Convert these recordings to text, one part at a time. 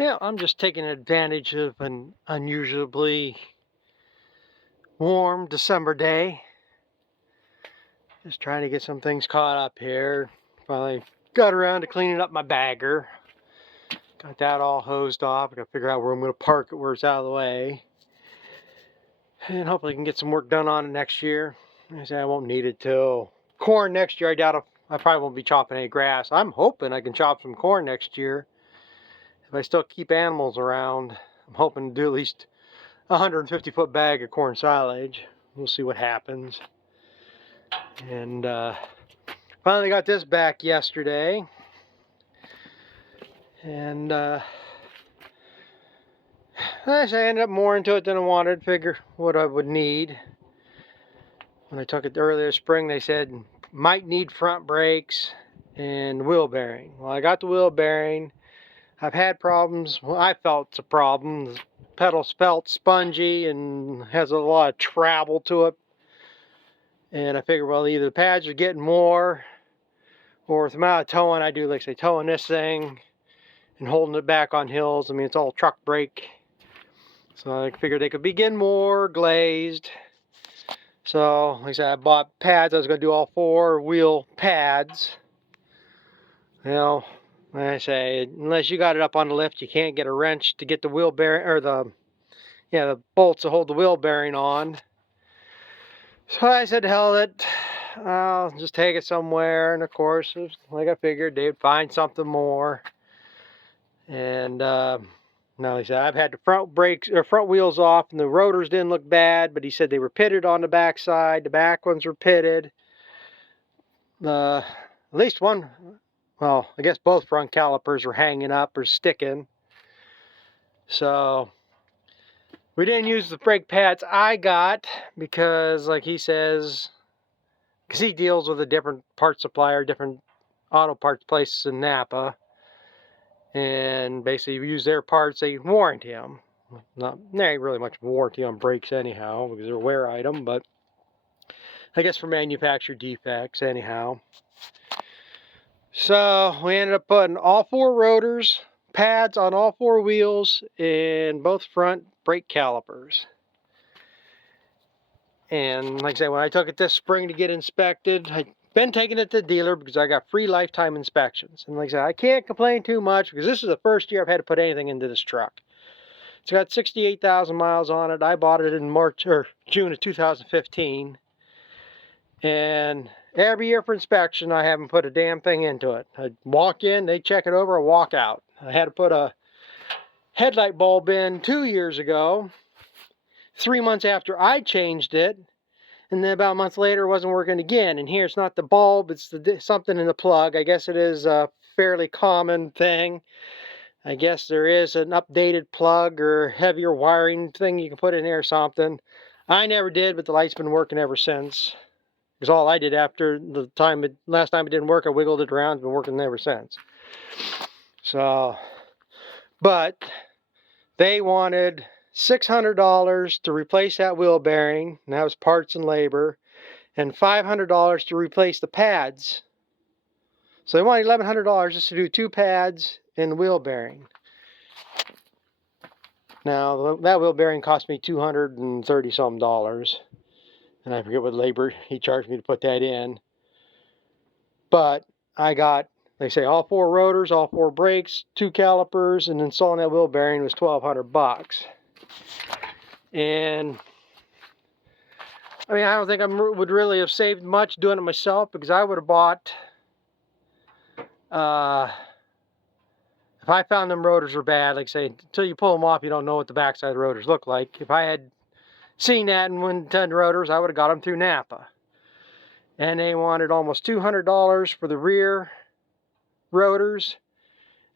Yeah, I'm just taking advantage of an unusually warm December day. Just trying to get some things caught up here. Finally got around to cleaning up my bagger. Got that all hosed off. I gotta figure out where I'm gonna park it where it's out of the way. And hopefully I can get some work done on it next year. I say I won't need it till corn next year. I doubt I probably won't be chopping any grass. I'm hoping I can chop some corn next year. If I still keep animals around, I'm hoping to do at least 150-foot bag of corn silage. We'll see what happens. And finally got this back yesterday. And I ended up more into it than I wanted. Figure what I would need. When I took it earlier this spring, they said might need front brakes and wheel bearing. Well, I got the wheel bearing. I've had problems. Well, I felt it's a problem. The pedals felt spongy and has a lot of travel to it. And I figured, well, either the pads are getting more, or with the amount of towing I do, like say towing this thing and holding it back on hills. I mean, it's all truck brake. So I figured they could be getting more glazed. So, like I said, I bought pads. I was going to do all 4 wheel pads. You know, like I say, unless you got it up on the lift, you can't get a wrench to get the wheel bearing, or the bolts to hold the wheel bearing on. So I said, hell with it. I'll just take it somewhere. And of course, like I figured, they'd find something more. And now, like I said, I've had the front brakes or front wheels off, and the rotors didn't look bad, but he said they were pitted on the back side. The back ones were pitted. At least one, well, I guess both front calipers were hanging up or sticking. So we didn't use the brake pads I got because, like he says, because he deals with a different part supplier, different auto parts places in Napa, and basically use their parts, they warranty them. There ain't really much warranty on brakes anyhow, because they're a wear item, but I guess for manufacturer defects anyhow. So we ended up putting all 4 rotors, pads on all 4 wheels, and both front brake calipers. And like I said, when I took it this spring to get inspected, I've been taking it to the dealer because I got free lifetime inspections. And like I said, I can't complain too much because this is the first year I've had to put anything into this truck. It's got 68,000 miles on it. I bought it in June of 2015. And every year for inspection, I haven't put a damn thing into it. I walk in, they check it over, I walk out. I had to put a headlight bulb in 2 years ago, 3 months after I changed it. And then about a month later, it wasn't working again. And here, it's not the bulb, it's something in the plug. I guess it is a fairly common thing. I guess there is an updated plug or heavier wiring thing you can put in there or something. I never did, but the light's been working ever since. Because all I did after the last time it didn't work, I wiggled it around. It's been working ever since. So, but they wanted $600 to replace that wheel bearing, and that was parts and labor, and $500 to replace the pads. So they wanted $1,100 just to do 2 pads and the wheel bearing. Now that wheel bearing cost me $230 some, and I forget what labor he charged me to put that in. But I got, they say, all 4 rotors, all 4 brakes, 2 calipers, and installing that wheel bearing was $1,200. And I mean, I don't think I would really have saved much doing it myself, because I would have bought, if I found them rotors were bad, like say, until you pull them off, you don't know what the backside of the rotors look like. If I had seen that and went to rotors, I would have got them through Napa. And they wanted almost $200 for the rear rotors.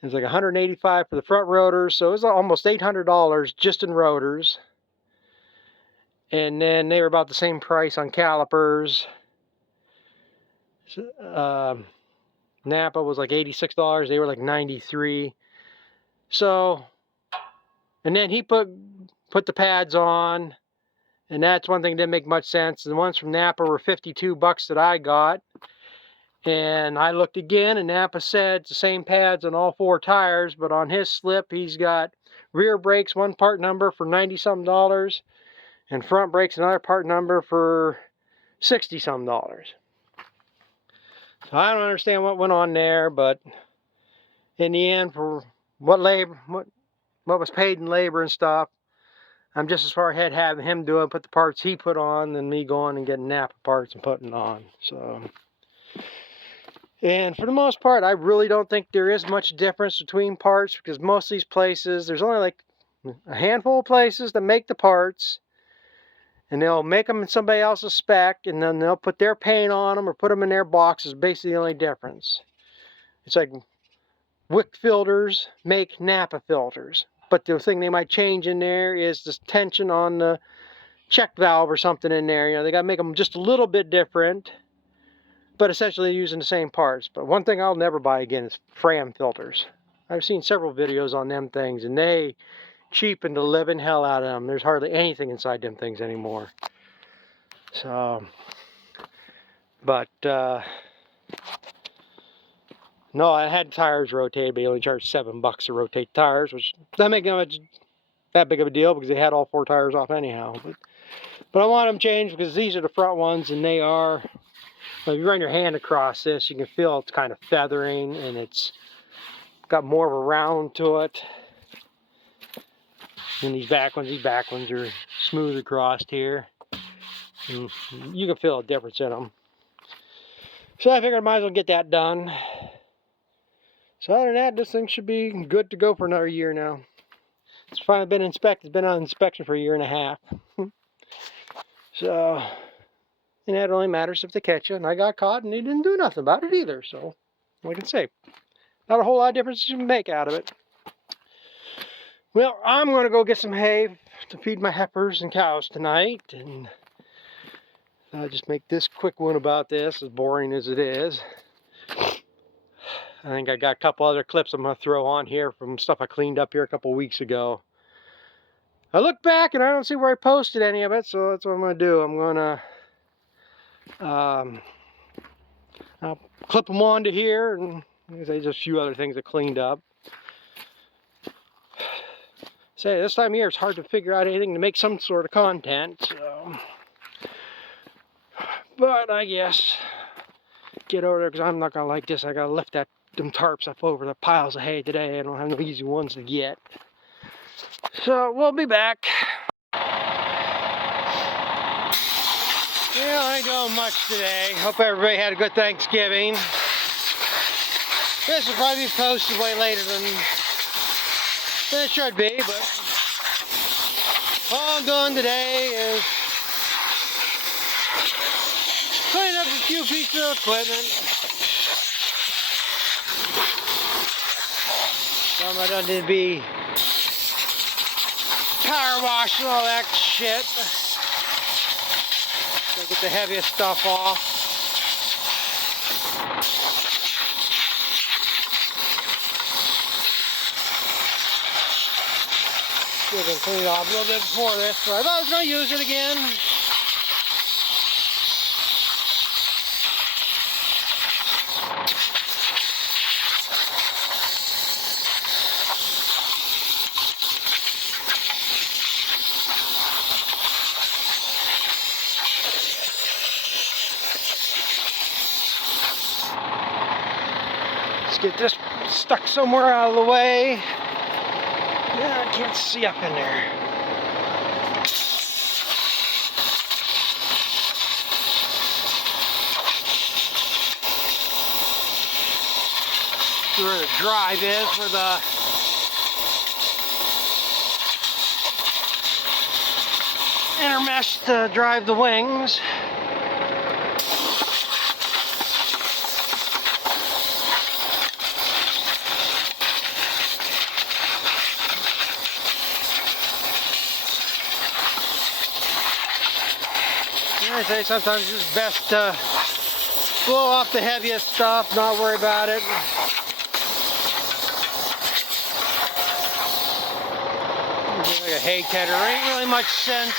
It was like $185 for the front rotors, so it was almost $800 just in rotors. And then they were about the same price on calipers. Napa was like $86, they were like $93. So, and then he put the pads on, and that's one thing that didn't make much sense. The ones from Napa were $52 that I got, And I looked again, and Napa said it's the same pads on all 4 tires, but on his slip he's got rear brakes one part number for $90-something, and front brakes another part number for $60-something. So I don't understand what went on there, but in the end, for what was paid in labor and stuff, I'm just as far ahead having him do it, put the parts he put on, than me going and getting Napa parts and putting on. So, and for the most part, I really don't think there is much difference between parts, because most of these places, there's only like a handful of places that make the parts, and they'll make them in somebody else's spec, and then they'll put their paint on them or put them in their boxes. Basically the only difference. It's like Wick filters make Napa filters, but the thing they might change in there is the tension on the check valve or something in there. You know, they got to make them just a little bit different, but essentially using the same parts. But one thing I'll never buy again is Fram filters. I've seen several videos on them things, and they cheapen the living hell out of them. There's hardly anything inside them things anymore. So, but no, I had tires rotated, but he only charged $7 to rotate tires, which doesn't make that big of a deal, because they had all 4 tires off anyhow. But I want them changed because these are the front ones, and they are, well, if you run your hand across this, you can feel it's kind of feathering, and it's got more of a round to it. And these back ones are smooth across here. And you can feel a difference in them. So I figured I might as well get that done. So other than that, this thing should be good to go for another year now. It's finally been inspected. It's been on inspection for a year and a half. So, and that only matters if they catch you. And I got caught, and they didn't do nothing about it either. So, what can I say? Not a whole lot of difference you can make out of it. Well, I'm going to go get some hay to feed my heifers and cows tonight. And I'll just make this quick one about this, as boring as it is. I think I got a couple other clips I'm going to throw on here from stuff I cleaned up here a couple weeks ago. I look back and I don't see where I posted any of it, so that's what I'm going to do. I'm going to I'll clip them onto here, and there's a few other things I cleaned up. Say, this time of year it's hard to figure out anything to make some sort of content, so. But I guess get over there, because I'm not going to like this. I got to lift them tarps up over the piles of hay today. I don't have no easy ones to get. So we'll be back. Yeah, I ain't doing much today. Hope everybody had a good Thanksgiving. This will probably be posted way later than it should be, but all I'm doing today is cleaning up a few pieces of equipment. Some I don't need to be power washing all that shit. Gotta get the heaviest stuff off. See if I can clean it off a little bit before this, but I thought I was going to use it again. Let's get this stuck somewhere out of the way. Yeah, I can't see up in there. See where the drive is for the intermesh to drive the wings. I say sometimes it's best to blow off the heaviest stuff, not worry about it. Like a hay tedder. There ain't really much sense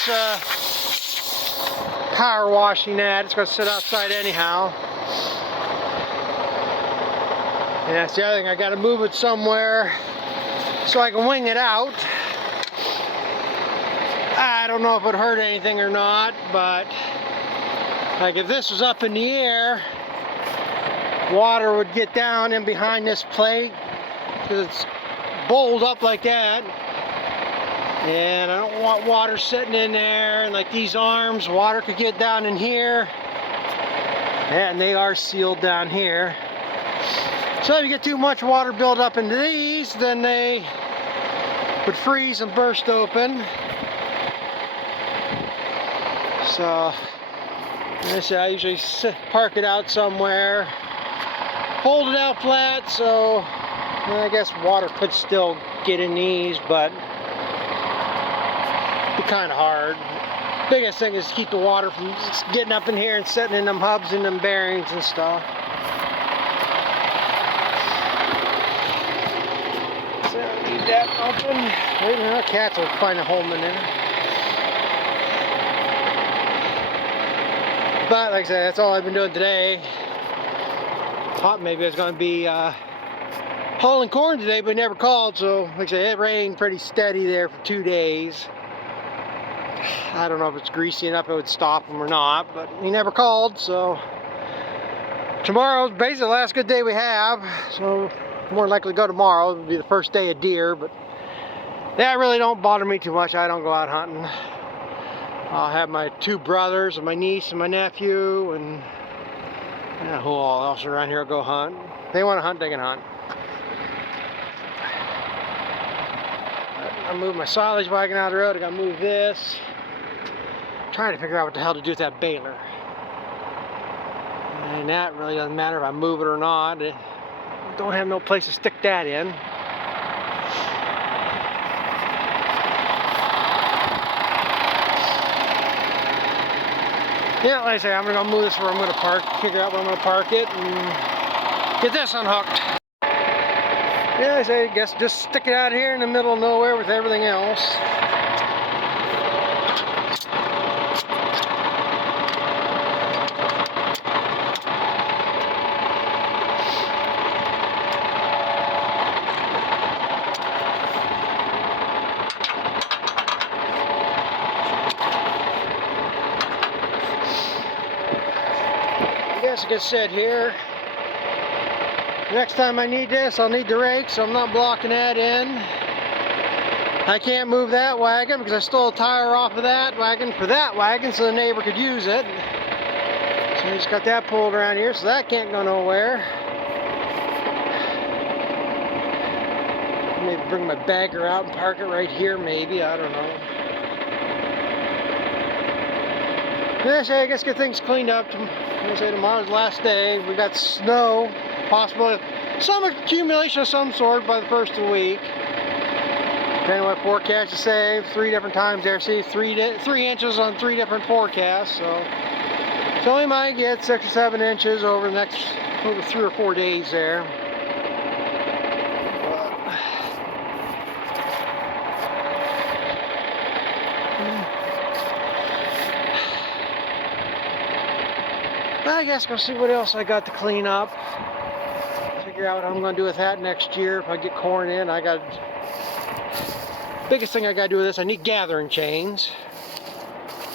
power washing that. It's going to sit outside anyhow. And that's the other thing, I gotta move it somewhere so I can wing it out. I don't know if it hurt anything or not, but like if this was up in the air, water would get down in behind this plate because it's bowled up like that. And I don't want water sitting in there, and like these arms, water could get down in here. And they are sealed down here. So if you get too much water built up into these, then they would freeze and burst open. So, I usually park it out somewhere, fold it out flat, so I guess water could still get in these, but it'd be kind of hard. Biggest thing is to keep the water from just getting up in here and sitting in them hubs and them bearings and stuff. So leave that open. Wait a minute, cats will find a home in there. But like I said, that's all I've been doing today. Thought maybe I was going to be hauling corn today, but never called. So like I said, it rained pretty steady there for 2 days. I don't know if it's greasy enough it would stop them or not, but he never called. So tomorrow's basically the last good day we have. So more likely to go tomorrow. It'll be the first day of deer, but that really don't bother me too much. I don't go out hunting. I'll have my 2 brothers and my niece and my nephew and who all else around here will go hunt. If they want to hunt, they can hunt. I moved my silage wagon out of the road. I gotta move this. I'm trying to figure out what the hell to do with that baler. And that really doesn't matter if I move it or not. I don't have no place to stick that in. Yeah, like I say, I'm gonna move this where I'm gonna park, figure out where I'm gonna park it, and get this unhooked. Yeah, I say, I guess just stick it out here in the middle of nowhere with everything else. I guess it gets set here. Next time I need this, I'll need the rake, so I'm not blocking that in. I can't move that wagon because I stole a tire off of that wagon for that wagon so the neighbor could use it. So I just got that pulled around here, so that can't go nowhere. Maybe bring my bagger out and park it right here, maybe, I don't know. I guess get things cleaned up. I say tomorrow's the last day. We got snow, possibly some accumulation of some sort by the first of the week. Depending on what forecast you say, 3 different times there. See, 3 inches on 3 different forecasts. So we might get 6 or 7 inches over the next 3 or 4 days there. I guess we'll see what else I got to clean up. Figure out what I'm going to do with that next year. If I get corn in, biggest thing I got to do with this, I need gathering chains.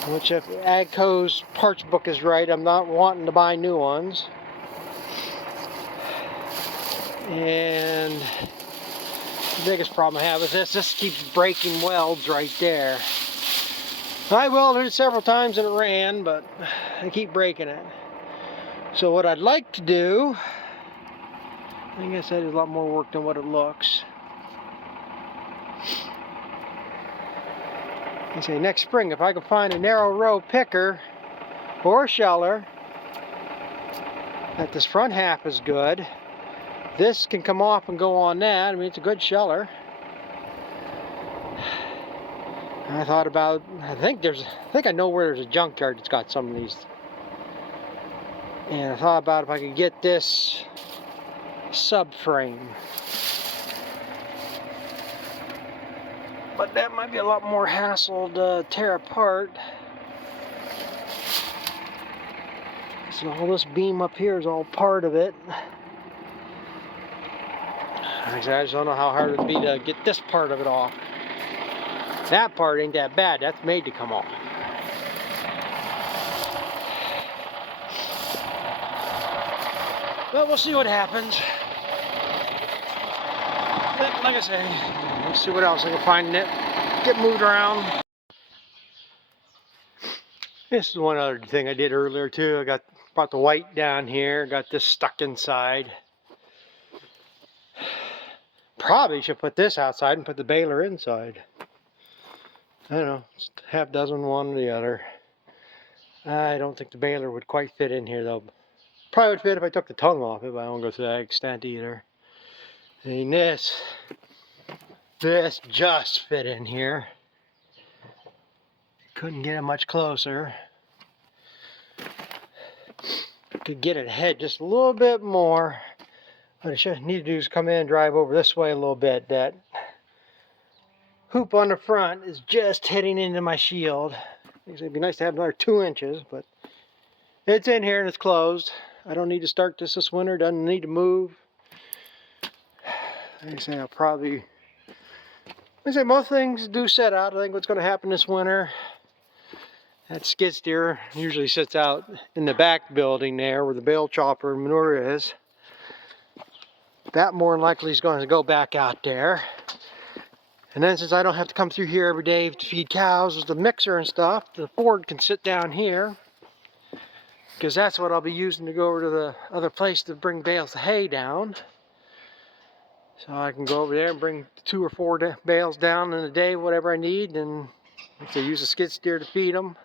Which, if AGCO's parts book is right, I'm not wanting to buy new ones. And the biggest problem I have is this keeps breaking welds right there. I welded it several times and it ran, but I keep breaking it. So what I'd like to do, I guess that is a lot more work than what it looks. I say next spring, if I can find a narrow row picker or a sheller, that this front half is good. This can come off and go on that. I mean, it's a good sheller. I thought about, I think I know where there's a junkyard that's got some of these. And I thought about if I could get this subframe. But that might be a lot more hassle to tear apart. So all this beam up here is all part of it. I just don't know how hard it would be to get this part of it off. That part ain't that bad. That's made to come off. But we'll see what happens. But like I say, let's see what else I can find it. Get moved around. This is one other thing I did earlier too. I brought the white down here. Got this stuck inside. Probably should put this outside and put the baler inside. I don't know, it's half dozen one or the other. I don't think the baler would quite fit in here though. Probably would fit if I took the tongue off it, but I won't go to that extent either. And this just fit in here. Couldn't get it much closer. Could get it ahead just a little bit more. What I should need to do is come in and drive over this way a little bit. That hoop on the front is just hitting into my shield. It'd be nice to have another 2 inches, but it's in here and it's closed. I don't need to start this winter. Doesn't need to move. Like I say, I'll probably. Like I say, most things do set out. I think what's going to happen this winter. That skid steer usually sits out in the back building there where the bale chopper and manure is. That more than likely is going to go back out there. And then since I don't have to come through here every day to feed cows with the mixer and stuff, the Ford can sit down here. Because that's what I'll be using to go over to the other place to bring bales of hay down. So I can go over there and bring 2 or 4 bales down in a day, whatever I need. And if they use a skid steer to feed them.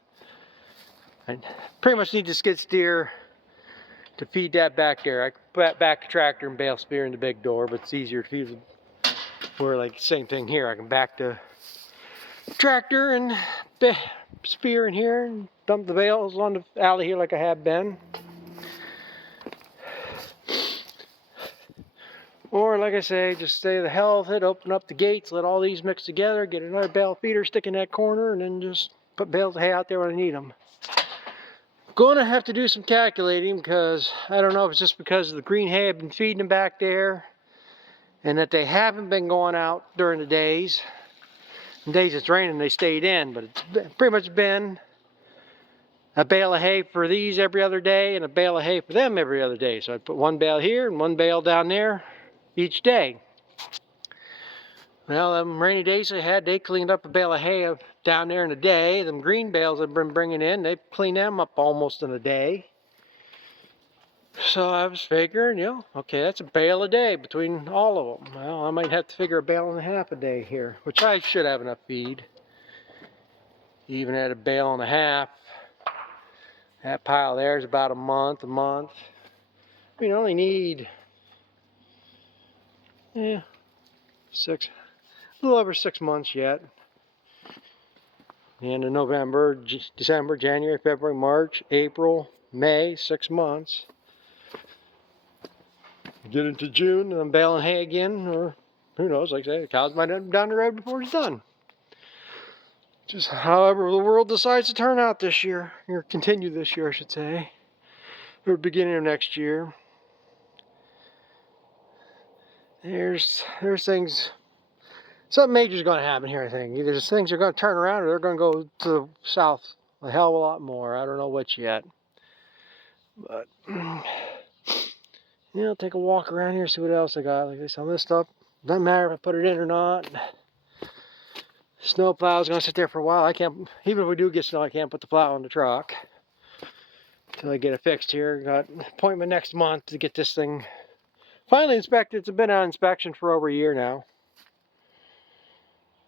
I pretty much need the skid steer to feed that back there. I can put back the tractor and bale spear in the big door, but it's easier to feed where, like, same thing here. I can back the tractor and spear in here and dump the bales on the alley here like I have been. Or, like I say, just stay the hell with it, open up the gates, let all these mix together, get another bale feeder, stick in that corner, and then just put bales of hay out there when I need them. Going to have to do some calculating because I don't know if it's just because of the green hay I've been feeding them back there and that they haven't been going out during the days. The days it's raining, they stayed in, but it's pretty much been a bale of hay for these every other day and a bale of hay for them every other day. So I put 1 bale here and 1 bale down there each day. Well, them rainy days they cleaned up a bale of hay down there in a day. Them green bales I've been bringing in, they've cleaned them up almost in a day. So I was figuring, okay, that's a bale a day between all of them. Well, I might have to figure a bale and a half a day here, which I should have enough feed. Even at a bale and a half, that pile there is about a month. We only need, a little over 6 months yet. The end of November, December, January, February, March, April, May, 6 months. Get into June and I'm baling hay again, or who knows, like I say, the cows might end up down the road before it's done. Just however the world decides to turn out this year, or continue this year, I should say, or beginning of next year. There's things, something major is going to happen here, I think. Either things are going to turn around or they're going to go to the south a hell of a lot more. I don't know which yet. But, take a walk around here, see what else I got. Like some of this stuff, doesn't matter if I put it in or not. Snow plow's going to sit there for a while. I can't, even if we do get snow, I can't put the plow on the truck until I get it fixed here. Got an appointment next month to get this thing finally inspected. It's been on inspection for over a year now.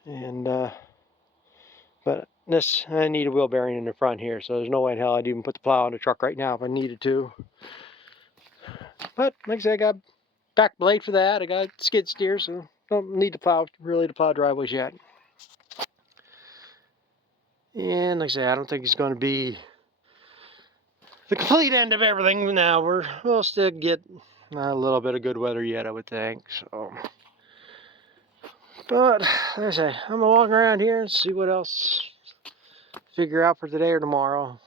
And, but this, I need a wheel bearing in the front here, so there's no way in hell I'd even put the plow on the truck right now if I needed to. But, like I said, I got back blade for that. I got skid steer, so don't need to plow driveways yet. And like I say, I don't think it's going to be the complete end of everything now. We'll still get a little bit of good weather yet, I would think. So, but like I say, I'm gonna walk around here and see what else figure out for today or tomorrow.